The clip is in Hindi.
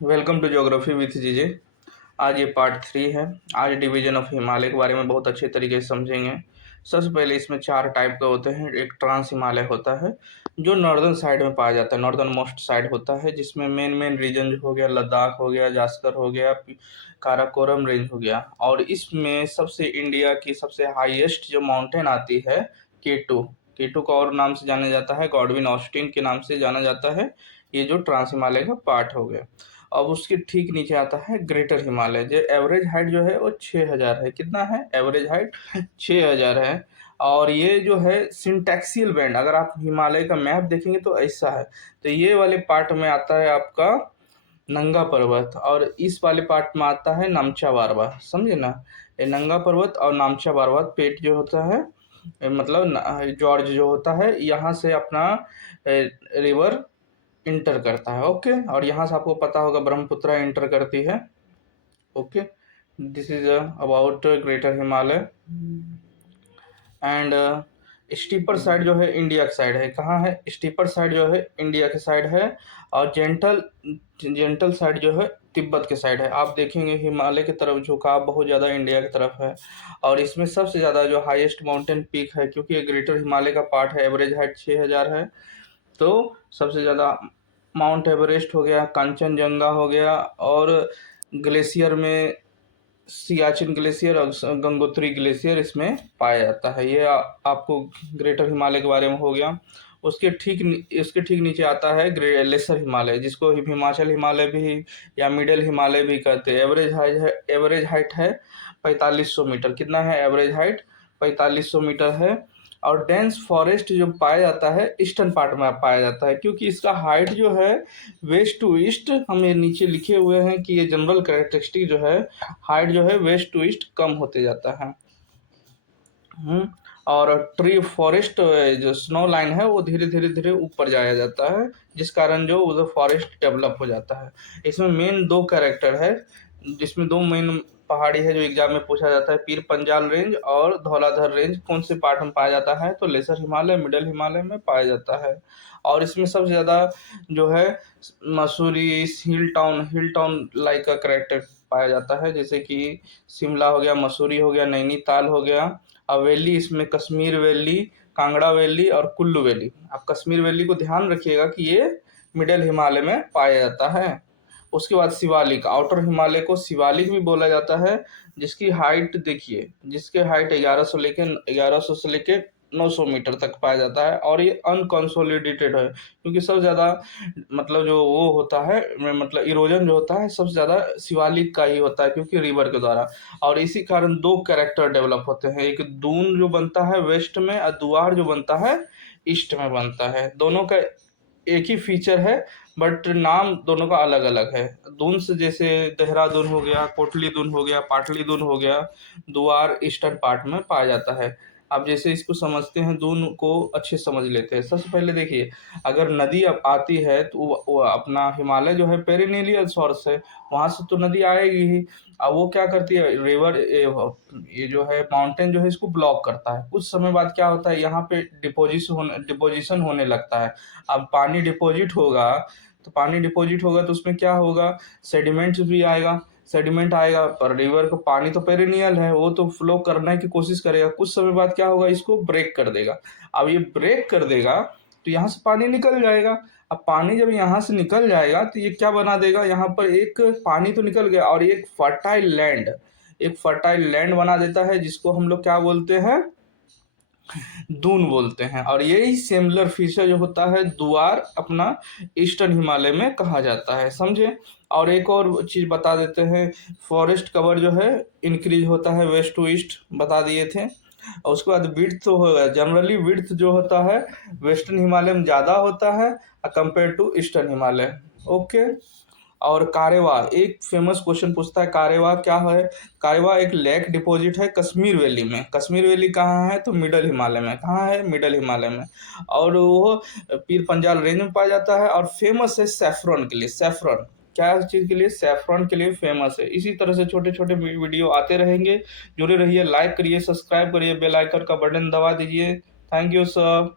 वेलकम टू ज्योग्राफी विथ जीजे। आज ये पार्ट 3 है। आज डिवीजन ऑफ हिमालय के बारे में बहुत अच्छे तरीके से समझेंगे। सबसे पहले इसमें 4 टाइप का होते हैं। एक ट्रांस हिमालय होता है जो नॉर्दर्न साइड में पाया जाता है, नॉर्दर्न मोस्ट साइड होता है, जिसमें मेन मेन रीजन जो हो गया लद्दाख हो गया, जास्कर हो गया, काराकोरम रेंज हो गया। और इसमें सबसे इंडिया की सबसे हाईएस्ट जो माउंटेन आती है केटू। केटू को और नाम से जाना जाता है, गॉडविन ऑस्टिन के नाम से जाना जाता है। ये जो ट्रांस हिमालय का पार्ट हो गया। अब उसके ठीक नीचे आता है ग्रेटर हिमालय, जो एवरेज हाइट जो है वो 6000 है। कितना है एवरेज हाइट? 6000 है। और ये जो है सिंटैक्सियल बैंड, अगर आप हिमालय का मैप देखेंगे तो ऐसा है। तो ये वाले पार्ट में आता है आपका नंगा पर्वत, और इस वाले पार्ट में आता है नामचा बारवा। समझे ना? ये नंगा पर्वत और नामचा बारवा पेट जो होता है, मतलब जॉर्ज जो होता है, यहाँ से अपना रिवर इंटर करता है। ओके, और यहाँ से आपको पता होगा ब्रह्मपुत्र इंटर करती है। Okay, this is about greater Himalaya. And steeper side जो है इंडिया की साइड है। कहाँ है स्टीपर साइड? जो है इंडिया के साइड है। और जेंटल जेंटल साइड जो है तिब्बत के साइड है। आप देखेंगे हिमालय की तरफ झुकाव बहुत ज़्यादा इंडिया की तरफ है। और इसमें सबसे ज़्यादा जो हाईएस्ट माउंटेन पीक है, क्योंकि ये ग्रेटर हिमालय का पार्ट है, एवरेज हाइट 6000 है। तो सबसे ज़्यादा माउंट एवरेस्ट हो गया, कंचनजंगा हो गया, और ग्लेशियर में सियाचिन ग्लेशियर और गंगोत्री ग्लेशियर इसमें पाया जाता है। ये आपको ग्रेटर हिमालय के बारे में हो गया। उसके ठीक नीचे आता है लेसर हिमालय, जिसको हिमाचल हिमालय भी या मिडिल हिमालय भी कहते हैं। एवरेज हाइट है 4500 मीटर। कितना है एवरेज हाइट? 4500 मीटर है। और डेंस फॉरेस्ट जो पाया जाता है ईस्टर्न पार्ट में पाया जाता है, क्योंकि इसका हाइट जो है वेस्ट टू ईस्ट, हमें नीचे लिखे हुए हैं कि ये जनरल कैरेक्टरिस्टिक जो है, हाइट जो है वेस्ट टू ईस्ट कम होते जाता है। और ट्री फॉरेस्ट जो स्नो लाइन है वो धीरे धीरे धीरे ऊपर जाया जाता है, जिस कारण जो उधर फॉरेस्ट डेवलप हो जाता है। इसमें मेन 2 कैरेक्टर है, जिसमें 2 मेन पहाड़ी है जो एग्जाम में पूछा जाता है, पीर पंजाल रेंज और धौलाधर रेंज। कौन से पार्ट में पाया जाता है? तो लेसर हिमालय, मिडल हिमालय में पाया जाता है। और इसमें सबसे ज़्यादा जो है मसूरी, हिल टाउन लाइक का करेक्टर पाया जाता है, जैसे कि शिमला हो गया, मसूरी हो गया, नैनीताल हो गया। और वैली इसमें कश्मीर वैली, कांगड़ा वैली और कुल्लू वैली। आप कश्मीर वैली को ध्यान रखिएगा कि ये मिडल हिमालय में पाया जाता है। उसके बाद शिवालिक, आउटर हिमालय को शिवालिक भी बोला जाता है, जिसकी हाइट देखिए, जिसके हाइट 1100 से लेके 900 मीटर तक पाया जाता है। और ये अनकंसोलिडेटेड है, क्योंकि सबसे ज़्यादा मतलब जो वो होता है, मतलब इरोजन जो होता है सबसे ज़्यादा शिवालिक का ही होता है, क्योंकि रिवर के द्वारा। और इसी कारण 2 कैरेक्टर डेवलप होते हैं, एक दून जो बनता है वेस्ट में और दुआर जो बनता है ईस्ट में बनता है। दोनों का एक ही फीचर है, बट नाम दोनों का अलग अलग है। दून से जैसे देहरादून हो गया, कोटली दून हो गया, पाटली दून हो गया, दुआर ईस्टर्न पार्ट में पाया जाता है। आप जैसे इसको समझते हैं, दून को अच्छे समझ लेते हैं। सबसे पहले देखिए, अगर नदी अब आती है तो वो अपना हिमालय जो है पेरिनेलियल सोर्स है, वहां से तो नदी आएगी ही। अब वो क्या करती है, रिवर ये जो है माउंटेन जो है इसको ब्लॉक करता है। कुछ समय बाद क्या होता है, यहाँ पे डिपोजिशन होने लगता है। अब पानी डिपॉजिट होगा तो उसमें क्या होगा, सेडिमेंट्स भी आएगा। सेडिमेंट आएगा पर रिवर का पानी तो पेरिनियल है, वो तो फ्लो करने की कोशिश करेगा। कुछ समय बाद क्या होगा, इसको ब्रेक कर देगा। अब ये ब्रेक कर देगा तो यहाँ से पानी निकल जाएगा। अब पानी जब यहाँ से निकल जाएगा तो ये क्या बना देगा, यहाँ पर एक पानी तो निकल गया और एक फर्टाइल लैंड बना देता है, जिसको हम लोग क्या बोलते हैं, दून बोलते हैं। और यही सिमिलर फीचर जो होता है दुआर अपना ईस्टर्न हिमालय में कहा जाता है। समझे? और एक और चीज बता देते हैं, फॉरेस्ट कवर जो है इंक्रीज होता है वेस्ट टू ईस्ट, बता दिए थे। और उसके बाद विड्थ तो होगा, जनरली विड्थ जो होता है वेस्टर्न हिमालय में ज़्यादा होता है compare to eastern Himalaya. Okay. और कारेवा, एक फेमस क्वेश्चन पूछता है, कारेवा क्या है? कारेवा एक लेक डिपॉजिट है कश्मीर वैली में। कश्मीर वैली कहाँ है? तो मिडल हिमालय में। कहाँ है? मिडल हिमालय में। और वो पीर पंजाल रेंज में पाया जाता है, और फेमस है सेफ्रॉन के लिए। सेफ्रॉन क्या चीज़ के लिए? सेफ्रॉन के लिए फेमस है। इसी तरह से छोटे छोटे वीडियो आते रहेंगे, जुड़े रहिए, लाइक करिए, सब्सक्राइब करिए, बेल आइकन का बटन दबा दीजिए। Thank you sir.